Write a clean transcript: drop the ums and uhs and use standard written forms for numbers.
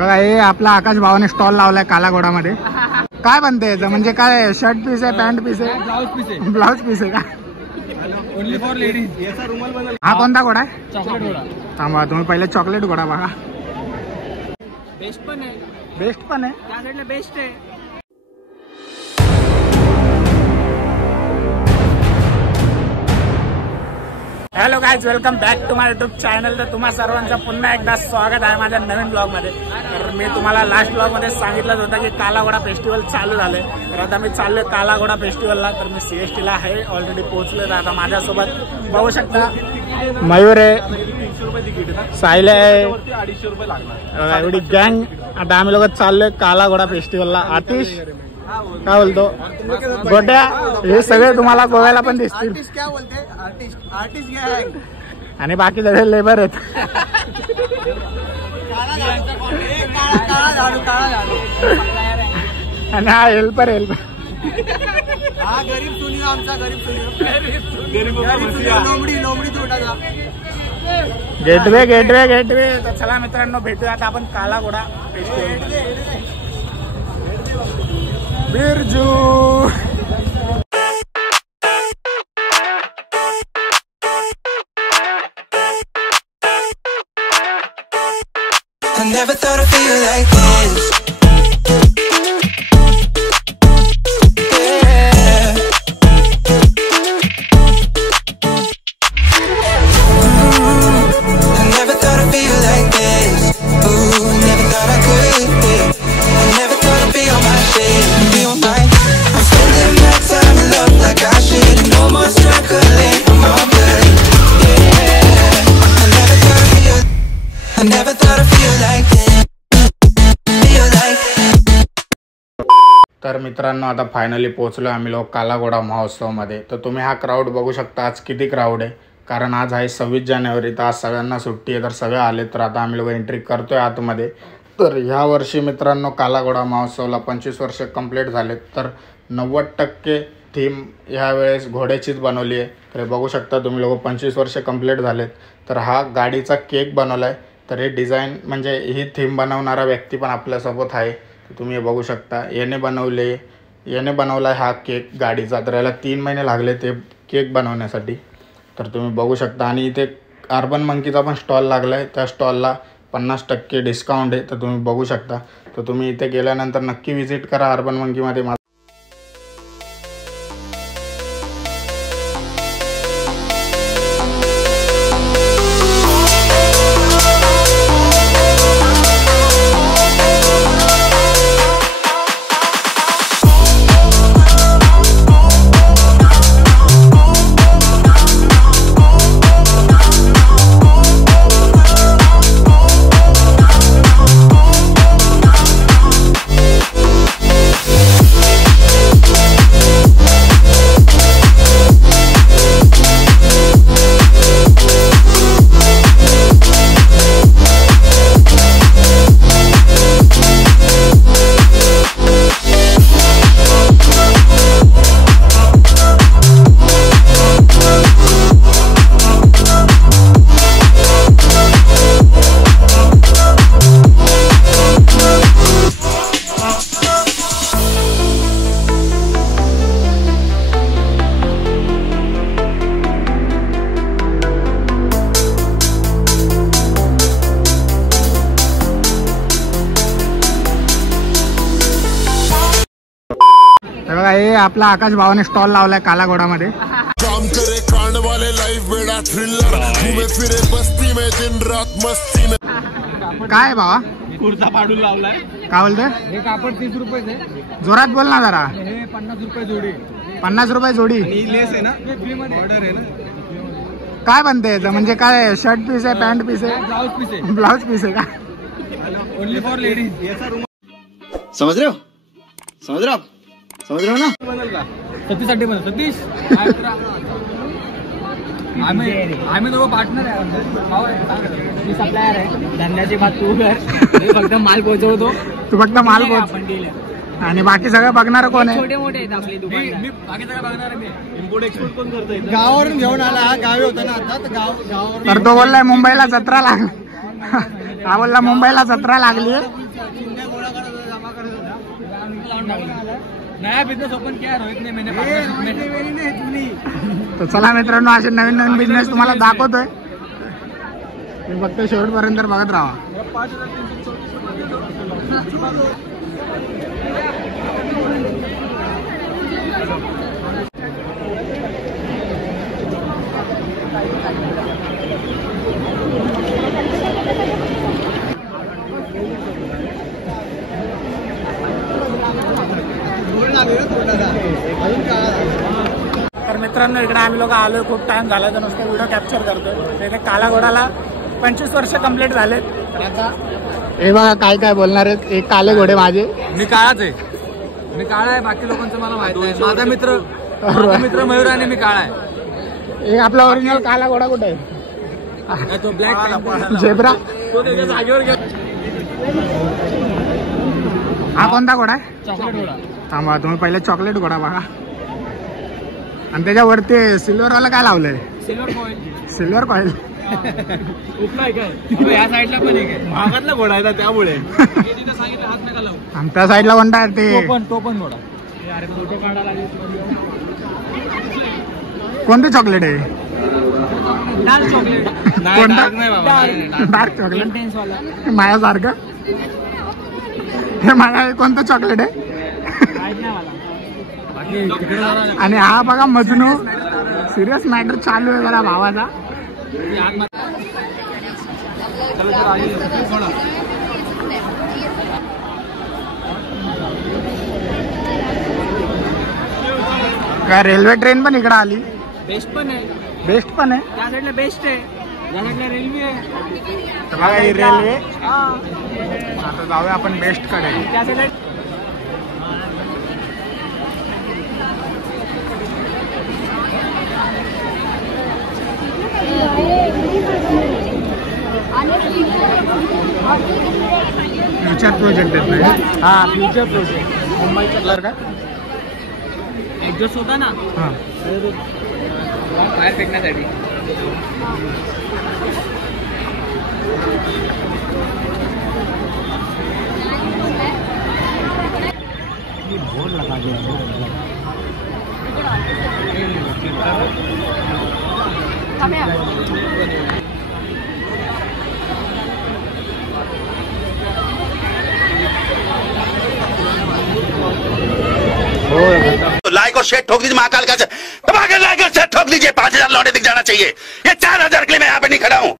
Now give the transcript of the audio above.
बघा हे आपला आकाश भावाने स्टॉल लावलाय कालाघोडामध्ये. काय बनते याचं, म्हणजे काय शर्ट पीस आहे, पॅन्ट पीस आहे, ब्लाउज पीस आहे. ब्लाउज पीस आहे का? Only for ladies. याचा रुमाल बनल. हा कोणता घोडा आहे? चॉकलेट घोडा. थांबा तुम्ही पहिले चॉकलेट घोडा बघा. बेस्ट पण आहे. बेस्ट पण आहे. त्या साईडला बेस्ट आहे. Hello guys, welcome back to my YouTube channel. तर तुम्हा सर्वांचं पुन्हा एकदा स्वागत आहे माझ्या नवीन ब्लॉगमध्ये. तर मी तुम्हाला लास्ट ब्लॉगमध्ये सांगितलंच होतं की कालाघोडा फेस्टिवल चालू झाले. तर आता मी चाललोय कालाघोडा फेस्टिवलला. तर मी CST ला आहे, ऑलरेडी पोहोचलोय. आता माझ्यासोबत बघू शकता मयूर आहे, साहिल आहे, 250 रुपये लागणार. एवढी गँग. आता आम्ही लोक चाललोय कालाघोडा फेस्टिवलला. आतिश काय बोलतो, गोट्या, हे सगळे तुम्हाला गोव्याला पण दिसतील. क्या बोलते? आर्टिस्ट गँग. आणि बाकी सगळे लेबर आहेत. आणि हा हेल्पर. हा गरीब सुनी, आमचा गरीब सुनी. लोमडी तोटाचा. गेटवे. तर चला मित्रांनो, भेटूया आता आपण Kala Ghoda festival. Birju I never thought I'd feel like this. Yeah. I never thought I'd feel like this. Ooh, never thought I could. Yeah. I never thought I'd be on my shit and be on mine. I'm spending my time in love like I should. No more struggling, I'm all good. Yeah. I never thought I'd feel. I never thought I'd feel like this. तर मित्रांनो, आता finally पोहोचलो आम्ही लोक कालाघोडा महोत्सवमध्ये. तर तुम्ही हा crowd बघू शकता, आज किती क्राऊड आहे. कारण आज आहे 26 जानेवारी. तर आज सगळ्यांना सुट्टी आहे, तर सगळे आले. तर आता आम्ही लोक एंट्री करतोय आतमध्ये. तर ह्या वर्षी मित्रांनो कालाघोडा महोत्सवला 25 वर्ष कंप्लीट झालेत. तर 90% थीम ह्यावेळेस घोड्याचीच बनवली आहे. तर बघू शकता तुम्ही लोक, 25 वर्ष कंप्लीट झालेत. तर हा गाडीचा केक बनवला आहे. तर हे डिझाईन म्हणजे ही थीम बनवणारा व्यक्ती पण आपल्यासोबत आहे. तुम्ही हे बघू शकता, याने बनवला हा केक गाडीचा. तर याला 3 महिने लागले ते केक बनवण्यासाठी. तर तुम्ही बघू शकता. आणि इथे अर्बन मंकीचा पण स्टॉल लागला आहे. त्या स्टॉलला 50% डिस्काउंट आहे. तर तुम्ही बघू शकता. तर तुम्ही इथे गेल्यानंतर नक्की व्हिजिट करा अर्बन मंकीमध्ये. बघा हे आपला आकाश भावाने स्टॉल लावलाय कालाघोडामध्ये. काम करे कांड वाले लाइफ बेड़ा थ्रिलर घूमे फिरे बस्ती में दिन रात मस्ती में. काय भावा कुर्ता पाडून लावलाय. काय बोलतोय? हे कापड 30 रुपये. जोरात बोल ना जरा. हे 50 रुपये जोडी. 50 रुपये जोडी. ही लेस आहे ना, ऑर्डर आहे ना. काय बनते याचं, म्हणजे काय शर्ट पीस आहे, पॅन्ट पीस आहे, ब्लाउज पीस आहे. ब्लाउज पीस आहे का? Only for ladies. याचा रुमाल. समझ रहे हो ना? बनल का? सतीसाठी बनल. सतीश आम्ही दोघं पार्टनर आहे. मी सप्लायर आहे. धंद्याची बात तू कर, मी फक्त माल पोहोचवतो. तू फक्त माल पोहोच. आणि बाकी सगळं बघणार कोण आहे? छोटे मोठे आहेत आपले दुकान. मी बाकी सगळं बघणार आहे. मी इम्पोर्ट एक्सपोर्ट पण करतोय. गावावरून घेऊन आला. गावी होता ना आता, तर गावावरून. तर तो बोललाय मुंबईला जत्रा लागली. हा बोलला मुंबईला जत्रा लागली. नया बिझनेस ओपन किया रोहित ने मैंने तर चला मित्रांनो, असे नवीन नवीन बिझनेस तुम्हाला दाखवतोय. तुम्ही फक्त शेवटपर्यंत बघत राहा. तर मित्रांनो, इकडे आम्ही लोक आलोय, खूप टाइम झाला तर नुसतं व्हिडिओ कॅप्चर करतोय. इथे काला घोडाला 25 वर्ष कंप्लीट झाले. हे बघा काय काय बोलणार आहेत. एक काले घोडे माझे. मी काळाच आहे, मी काळा आहे. बाकी लोकांचं मला माहित नाही. माझा मित्र मयूर आणि मी काळा आहे. एक आपला ओरिजिनल काला घोडा कुठे आहे? तो ब्लॅक झेब्रा. तो त्याच्या जागेवर गेला. हा कोणता घोडा आहे? चॉकलेट घोडा. थांबा, तुम्ही पहिले चॉकलेट घोडा बघा. आणि त्याच्यावरती सिल्वरवाला काय लावलंय? Silver coil. Silver coil. कुठला काय या साईडला पण एक आहे. महागातला घोडा आहे त्यामुळे सांगितलं हात नका लावू. आमच्या साईडला कोणता आहे ते? तो पण घोडा. अरे फोटो काढायला लागले. कोणते चॉकलेट आहे? Dark chocolate. कोणता? नाही डार्क चॉकलेट. इंटेन्स वाला. माझ्यासारखं. हे माझ्या कोणतं चॉकलेट आहे? आणि हा बघा मजनू. सिरियस मॅटर चालू आहे जरा भावाचा. काय रेल्वे ट्रेन पण इकडे आली? बेस्ट पण आहे. बेस्ट पण आहे. त्या साईडला बेस्ट आहे, त्या साईडला रेल्वे आहे. तर बघा ही रेल्वे. आता जाऊया आपण बेस्ट कडे. त्या साईडला फ्युचर प्रोजेक्ट आहेत ना? हा फ्युचर प्रोजेक्ट. मुंबईचा कलर का? एक्झॉस्ट होता ना हां. बाहेर फेकण्यासाठी. बोर्ड लगा दिया. लाइक और शेयर ठोक दीजिए, महाकाल का दबा के लाइक और शेयर ठोक दीजिए. 5000 लौटे दिख जाना चाहिए. ये 4000 के लिए मैं यहाँ पे नहीं खड़ा हूँ.